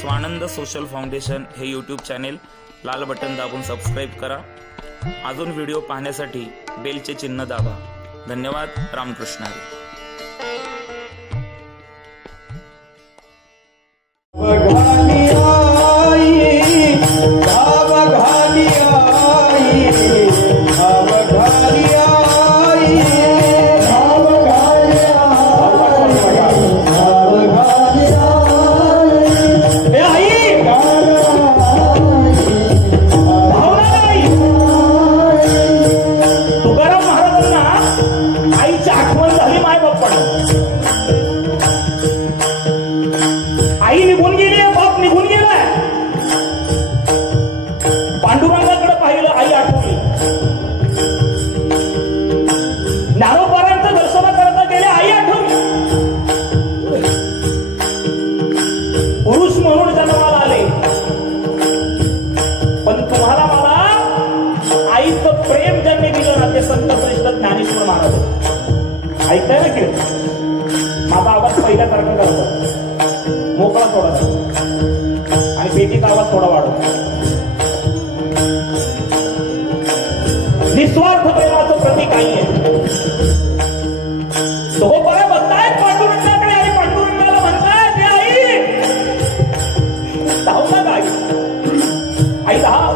Swanand social foundation हे YouTube channel लाल button दाबून सबस्क्राइब करा। अजून व्हिडिओ पाहण्यासाठी बेलचे चिन्ह दाबा। धन्यवाद। रामकृष्ण हरी। आई निघून गेली, बाप निघून गेलाय। पांडुरंगाकडे पाहिलं, आई आठवली। ज्ञानोबारांचं दर्शन करता गेले, आई आठवली। पुरुष म्हणून जन्माला आले, पण तुम्हाला मला आईचं प्रेम ज्यांनी दिलं ना ते संत श्रेष्ठ ज्ञानेश्वर महाराज। ऐकताय ना की माझा आवाज पहिल्यासारखं करतो, मोकळा थोडा आणि पेटीचा आवाज थोडा वाढवतो। निस्वार्थ प्रेमाचं प्रतीक आई आहे। तो बरं बघतायत पांडुरंगाकडे आणि पांडुरंगाला म्हणतायत, हे आई धाव ना गाई, आई धाव।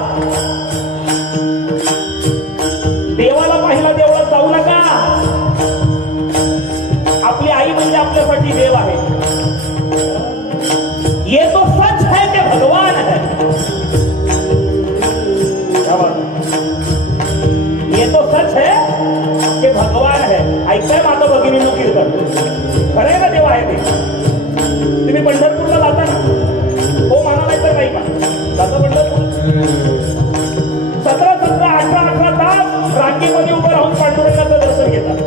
देवाला पाहिला देवळात जाऊ नका। आपली आई म्हणजे आपल्यासाठी देव आहे। ये तो सच है कि भगवान है, ये तो सच है कि भगवान है। ऐकताय माझं भगिनींनो कीर्तन, खरं आहे ना देव आहे ते। तुम्ही पंढरपूरला जाता ना, हो माना नाही तर नाही माना, जाता पंढरपूर 17, 18 तास रांगेमध्ये उभं राहून पांडुरंगाचं दर्शन घेतात।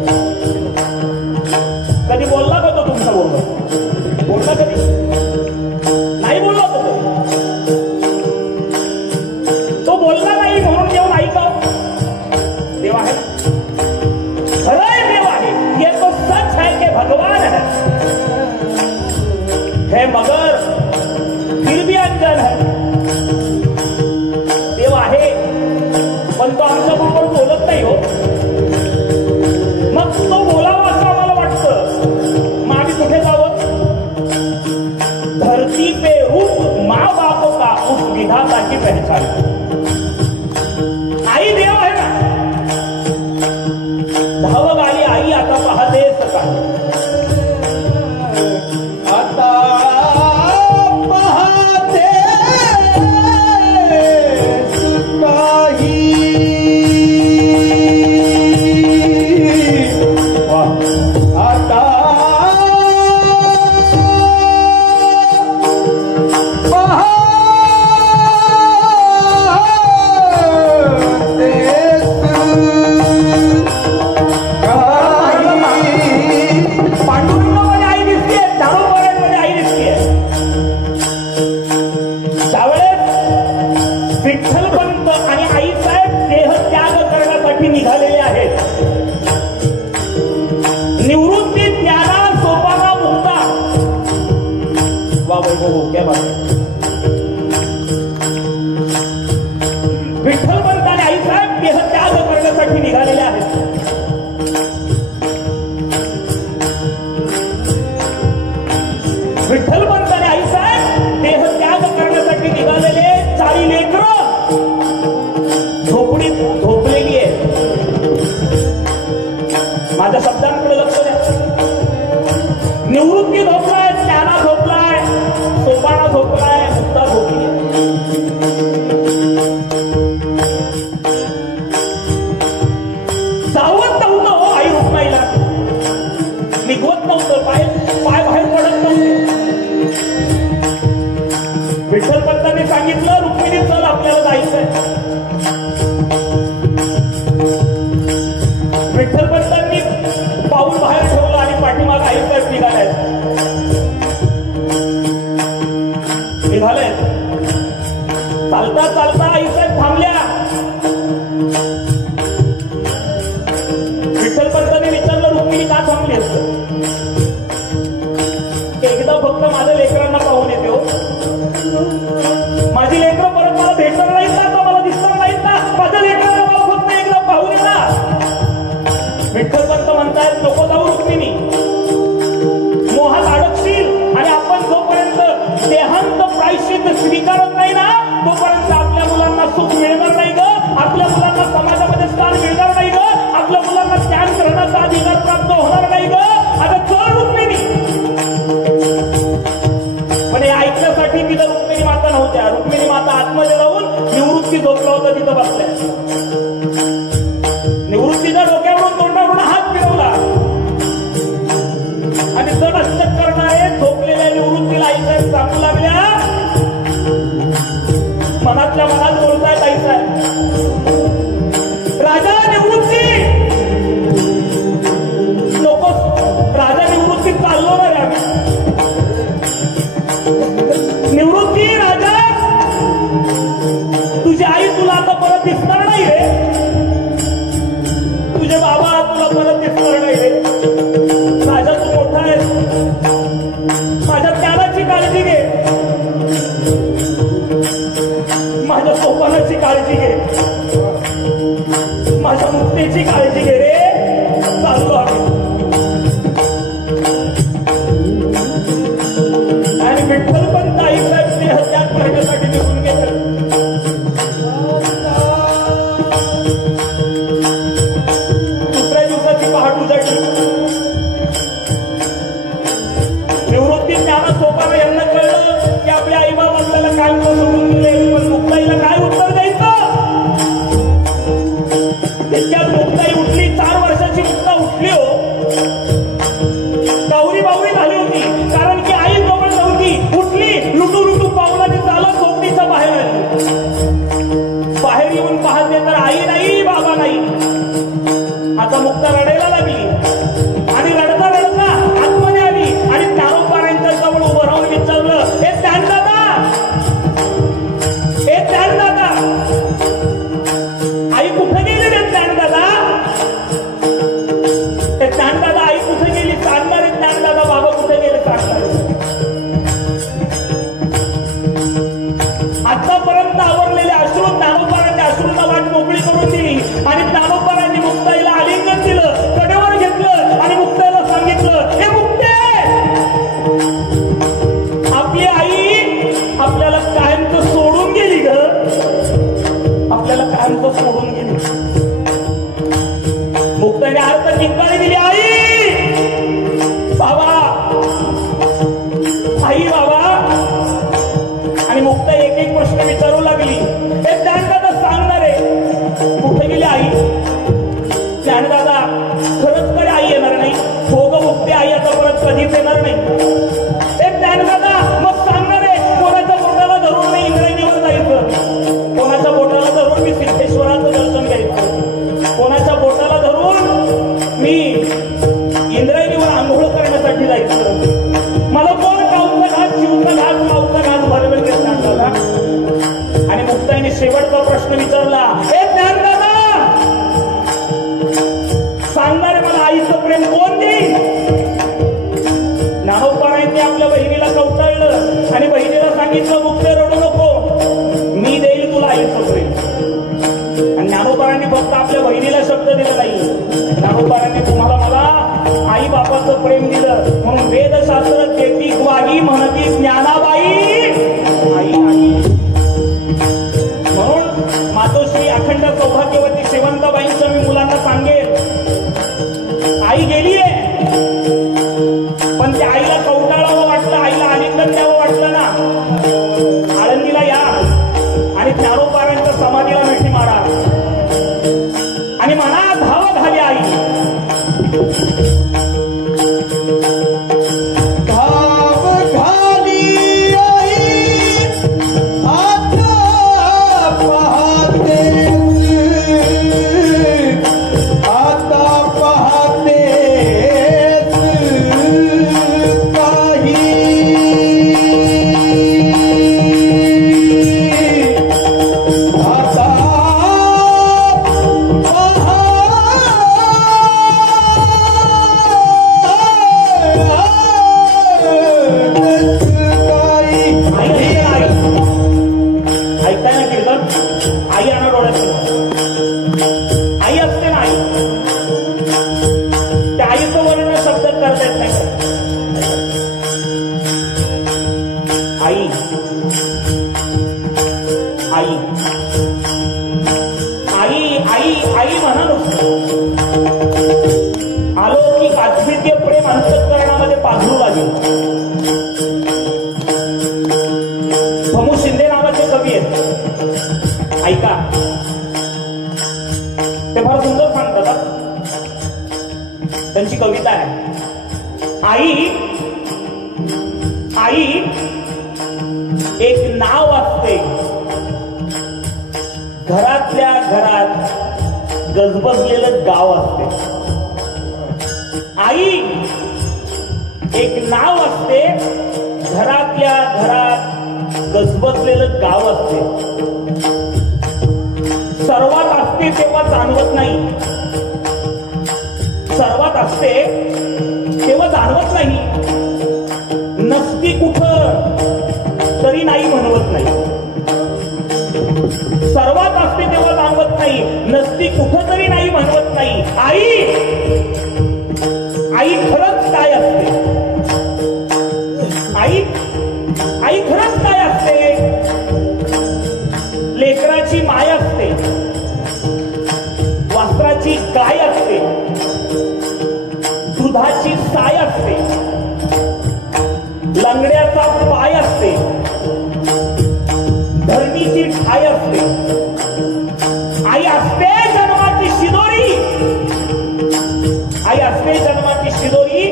कधी बोलला का तो तुमचा बोलला कधी नाही बोलला तो बोलला नाही म्हणून देव नाही का? देव आहे, खरंय देव आहे। ये तो सच है कि भगवान है मगर फिर भी अनजान है। देव आहे पण तो आमच्या बरोबर बोलत नाही हो। मग तो बोलावा असं आम्हाला वाटतं, मग आम्ही कुठे जावं? धरती पे रूप माँ बाप का उस विधाता की पहचान। आई देव आहे ना, धावत आली आई, आता पाहतेस का? आता पाहतेस काही, आता विठ्ठलपंत आणि आईसाहेब देह त्याग करण्यासाठी निघालेले आहेत। निवृत्ती ज्ञाना सोपाना मुक्ता। वा वैभव क्या बात है। विठ्ठलपंत आणि आईसाहेब देह त्याग करण्यासाठी निघालेले आहेत। विठ्ठलपंत आणि आईसाहेब देह त्याग करण्यासाठी निघालेले 4 लेकरं झोपडीत झोपलेली आहे। माझ्या शब्दांकडे लक्ष द्या। निवृत्ती झोपलाय, ज्ञाना झोपलाय, सोपाना झोपलाय, मुक्ता झोपली आहे। सावध नव्हतं हो आई रुक्माईला, निघवत नव्हतं, पाय बाहेर पडत नव्हते। विठ्ठलपंतांनी सांगितलं, रुक्मिणी चल आपल्याला जायचंय। विठ्ठलपंतांनी पाऊल बाहेर ठेवलं आणि पाठीमाग आईसाहेब निघाले। चालता चालता आईसाहेब थांबल्या। विठ्ठलपंतांनी विचारलं, रुक्मिणी का थांबली असतं? एकदा फक्त माझ्या लेकरांना पाहून येते हो। तिथं रुक्मिणी माता नव्हत्या. रुक्मिणी माता आतमध्ये जाऊन निवृत्ती झोपला होता तिथं बसल्या. निवृत्तीच्या डोक्यावरून तोंडावरून हात फिरवला आणि जड अष्टक करणारे झोपलेल्या निवृत्तीला आईसाहेब सांगू लागल्या, मनातल्या मनात बोलतायत आईसाहेब, राजा निवृत्ती नको, राजा निवृत्ती चाललो ना रे आम्ही. निवृत्ती राजा, तुझी आई तुला आता परत दिसणार नाही रे, तुझे बाबा तुला परत दिसणार नाही रे. राजा तू मोठा आहे, माझ्या ज्ञानाची काळजी घे, माझ्या सोपानाची काळजी घे, माझ्या मुक्तीची काळजी घे रे. चाललो आम्ही. आणि विठ्ठलपंत आईसाहेब देहत्याग करण्यासाठी निघून गेले. दुसऱ्या दिवसाची पहाट उजाडली. निवृत्ती ज्ञाना सोपानं यांना कळलं की आपल्या आई बाबा आपल्याला काय उत्तर सोडून दिले, पण मुक्ताईला काय उत्तर द्यायचं. त्याच्यात मुक्ताई उठली. 4 वर्षाची मुक्ता उठली हो. गौरी बावरी झाली होती, कारण की आई जवळ नव्हती. उठली, लुटू लुटू पावलाने चालत झोपडीच्या बाहेर आली. बाहेर येऊन पाहते तर आई नाही, बाबा नाही. आता मुक्ता रडायला लागली आणि रडता रडता आतमध्ये आली आणि ज्ञानोबारांच्या जवळ उभं राहून विचारलं, हे ज्ञानदादा, हे ज्ञानदादा, आई कुठे गेली रे ज्ञानदादा. हे ज्ञानदादा आई कुठे गेली सांगणारे, ज्ञानदादा बाबा कुठे गेले सांगणारे. आतापर्यंत आवरलेले अश्रू ज्ञानोबारांनी अश्रूंना वाट मोकळी करून दिली आणि ज्ञानोबारांनी मुक्ताईला आलिंगन दिलं, कडेवर घेतलं आणि मुक्ताईला सांगितलं, हे मुक्ते, आपली आई आपल्याला कायमचं सोडून गेली ग, आपल्याला कायमचं सोडून गेली. मुक्ताईने अर्थ किंकाळी दिली, आई बाबा, आई बाबा. आणि मुक्ताई एक एक प्रश्न विचारू लागली. हे ज्ञानदादा सांगणार आहे, कुठे गेली आई. ज्ञानदादा, खरंच कडे आई येणार नाही. हो ग मुक्ती, आई आता परत कधीच येणार नाही. हे ज्ञानदादा, मग सांगणार आहे, कोणाच्या बोटाला धरून मी इंद्रायणीवर जायचं, कोणाच्या बोटाला धरून मी सिद्धेश्वराचं दर्शन घ्यायचं, कोणाच्या बोटाला धरून मी इंद्रायणीवर आंघोळ करण्यासाठी जायचं. मला कोण गावचा घाट, शिवचा घाट, माऊचा घाट भरवेल ते ज्ञानदादा. आणि मुक्ताईने शेवटचा प्रश्न विचारला, हे ज्ञानदादा, सांगणारे मला आईचं प्रेम कोण देईल. ज्ञानोबारांनी आपल्या बहिणीला कवटाळलं आणि बहिणीला सांगितलं, मुक्ते रडू नको, मी देईल तुला आईचं प्रेम. आणि ज्ञानोबारांनी फक्त आपल्या बहिणीला शब्द दिला नाही, ज्ञानोबारांनी तुम्हाला मला आई बापाचं प्रेम दिलं. म्हणून वेदशास्त्र देती ग्वाही म्हणती ज्ञानाबाई आई आई. म्हणून मातोश्री अखंड सौभाग्यवती शेवंताबाईंच्या मी मुलांना सांगेल, आई गेलीये पण त्या आईला कवटाळावं वाटतं, आईला आलिंगन द्यावं वाटतं ना. आळंदीला या आणि ज्ञानोबारांच्या समाधीला मिठी मारा आणि म्हणा, धाव घाली आई, अंतःकरणामध्ये पाझरू लागेल. फार सुंदर सांगतात हा. त्यांची कविता आहे, आई आई एक नाव असते, घरातल्या घरात गजबजलेलं गाव असते. आई एक नाव असते, घरातल्या घरात गजबजलेलं गाव असते. सर्वात असते तेव्हा जाणवत नाही, सर्वात असते तेव्हा जाणवत नाही. नसती कुठं तरी नाही म्हणवत नाही. सर्वात असते तेव्हा जाणवत नाही, नसती कुठं तरी नाही म्हणवत नाही. आई खरंच काय असते? आई खरंच काय असते? लेकराची माय असते, वस्त्राची गाय असते, दुधाची साय असते, लंगड्याचा पाय असते, धरणीची ठाय असते. आई असते जन्माची शिदोरी, आई असते जन्माची शिदोरी,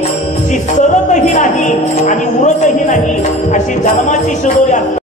जी सरतही नाही आणि उरतही नाही, अशी जन्माची शिदोरी असते.